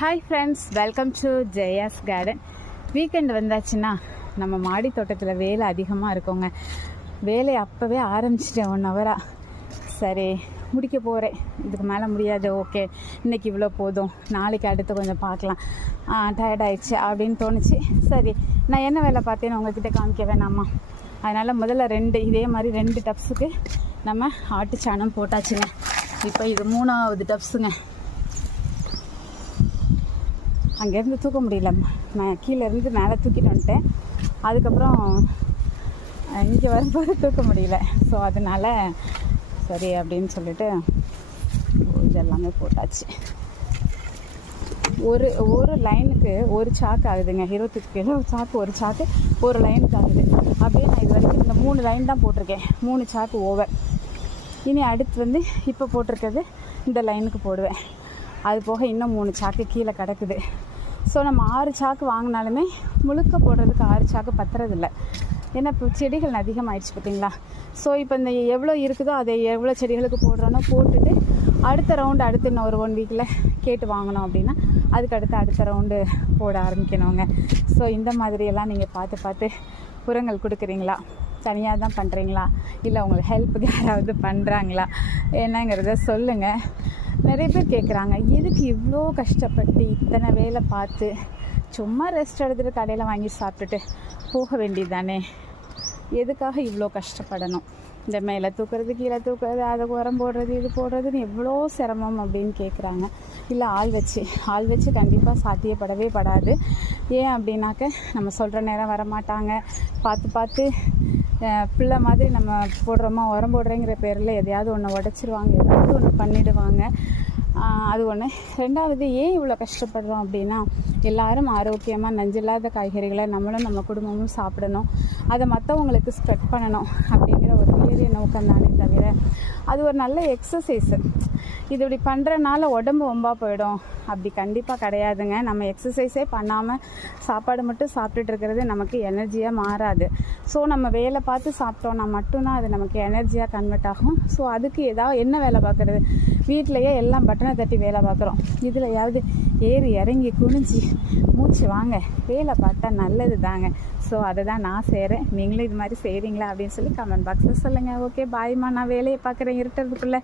Hi friends, welcome to Jaya's garden. Weekend வந்தாச்சுன்னா நம்ம மாடி தோட்டத்தில் வேலை அதிகமாக இருக்குங்க. வேலையை அப்போவே ஆரம்பிச்சிட்டேன் 1 ஹவராக. சரி, முடிக்க போகிறேன். இதுக்கு மேலே முடியாது, ஓகே இன்றைக்கி இவ்வளோ போதும், நாளைக்கு அடுத்து கொஞ்சம் பார்க்கலாம், டயர்டாயிடுச்சு அப்படின்னு தோணுச்சு. சரி, நான் என்ன வேலை பார்த்தேன்னு உங்கள்கிட்ட காமிக்க வேணாமா? அதனால் முதல்ல இதே மாதிரி 2 டப்ஸுக்கு நம்ம ஆட்டு சாணம் போட்டாச்சுங்க. இப்போ இது 3ஆவது டப்ஸுங்க. அங்கேருந்து தூக்க முடியல, நான் கீழேருந்து மேலே தூக்கிட்டு வந்துட்டேன். அதுக்கப்புறம் இங்கே வரும்போது தூக்க முடியல. ஸோ அதனால் சரி அப்படின்னு சொல்லிட்டு இது எல்லாமே போட்டாச்சு. ஒரு லைனுக்கு ஒரு சாக்கு ஆகுதுங்க. 20 கிலோ சாக்கு, ஒரு சாக்கு ஒரு லைனுக்கு ஆகுது. அப்படியே நான் இது வரைக்கும் இந்த 3 லைன் தான் போட்டிருக்கேன். 3 சாக்கு ஓவர். இனி அடுத்து இப்போ போட்டிருக்கிறது இந்த லைனுக்கு போடுவேன். அது போக இன்னும் 3 சாக்கு கீழே கிடக்குது. ஸோ நம்ம 6 சாக்கு வாங்கினாலுமே முழுக்க போடுறதுக்கு 6 சாக்கு பத்துறதில்லை. ஏன்னா இப்போ செடிகள் அதிகமாகிடுச்சு பார்த்தீங்களா. ஸோ இப்போ இந்த எவ்வளோ இருக்குதோ அதை எவ்வளோ செடிகளுக்கு போடுறோன்னோ போட்டுட்டு அடுத்த இன்னும் ஒரு 1 வீக்கில் கேட்டு வாங்கினோம் அப்படின்னா அதுக்கு அடுத்த ரவுண்டு போட ஆரம்பிக்கணுங்க. ஸோ இந்த மாதிரியெல்லாம் நீங்கள் பார்த்து உரங்கள் கொடுக்குறீங்களா? தனியாக தான் பண்ணுறீங்களா? இல்லை உங்களுக்கு ஹெல்ப்புக்கு யாராவது பண்ணுறாங்களா? என்னங்கிறத சொல்லுங்கள். நிறைய பேர் கேட்குறாங்க, எதுக்கு இவ்வளோ கஷ்டப்பட்டு இத்தனை வேலை பார்த்து சும்மா ரெஸ்ட் எடுத்துகிட்டு கடையில் வாங்கி சாப்பிட்டுட்டு போக வேண்டியது தானே, எதுக்காக இவ்வளோ கஷ்டப்படணும்? இந்த மேலே தூக்குறது, கீழே தூக்குறது, அதை உரம் போடுறது, இது போடுறதுன்னு எவ்வளோ சிரமம் அப்படின்னு கேட்குறாங்க. இல்லை ஆள் வச்சு கண்டிப்பாக சாத்தியப்படவே படாது. ஏன் அப்படின்னாக்க நம்ம சொல்கிற நேரம் வரமாட்டாங்க. பார்த்து பிள்ளை மாதிரி நம்ம போடுறோமா, உரம் போடுறேங்கிற பேரில் எதையாவது ஒன்று உடச்சிருவாங்க, ஏதாவது ஒன்று பண்ணிவிடுவாங்க. அது ஒன்று. 2வது, ஏன் இவ்வளோ கஷ்டப்படுறோம் அப்படின்னா, எல்லாரும் ஆரோக்கியமாக நஞ்சில்லாத காய்கறிகளை நம்மளும் நம்ம குடும்பமும் சாப்பிடணும், அதை மற்றவங்களுக்கு ஸ்ப்ரெட் பண்ணணும் அப்படிங்கிற ஒரு பெரிய நோக்கம் தானே தவிர அது ஒரு நல்ல எக்ஸசைஸு. இது இப்படி பண்ணுறனால உடம்பு ஒம்பா போயிடும் அப்படி கண்டிப்பாக கிடையாதுங்க. நம்ம எக்ஸசைஸே பண்ணாமல் சாப்பாடு மட்டும் சாப்பிட்டுட்டு இருக்கிறது நமக்கு எனர்ஜியாக மாறாது. ஸோ நம்ம வேலை பார்த்து சாப்பிட்டோன்னா மட்டும்தான் அது நமக்கு எனர்ஜியாக கன்வெர்ட் ஆகும். ஸோ அதுக்கு என்ன வேலை பார்க்குறது? வீட்டிலையே எல்லாம் பட்டனை தட்டி வேலை பார்க்குறோம். இதுலையாவது ஏறி இறங்கி குனிஞ்சு மூச்சு வாங்க வேலை பார்த்தா நல்லது தாங்க. ஸோ அதை தான் நான் செய்கிறேன். நீங்களும் இது மாதிரி செய்கிறீங்களா அப்படின்னு சொல்லி கமெண்ட் பாக்ஸில் சொல்லுங்கள். ஓகே, பாய்மா, நான் வேலையை பார்க்குறேன் இருட்டுறதுக்குள்ளே.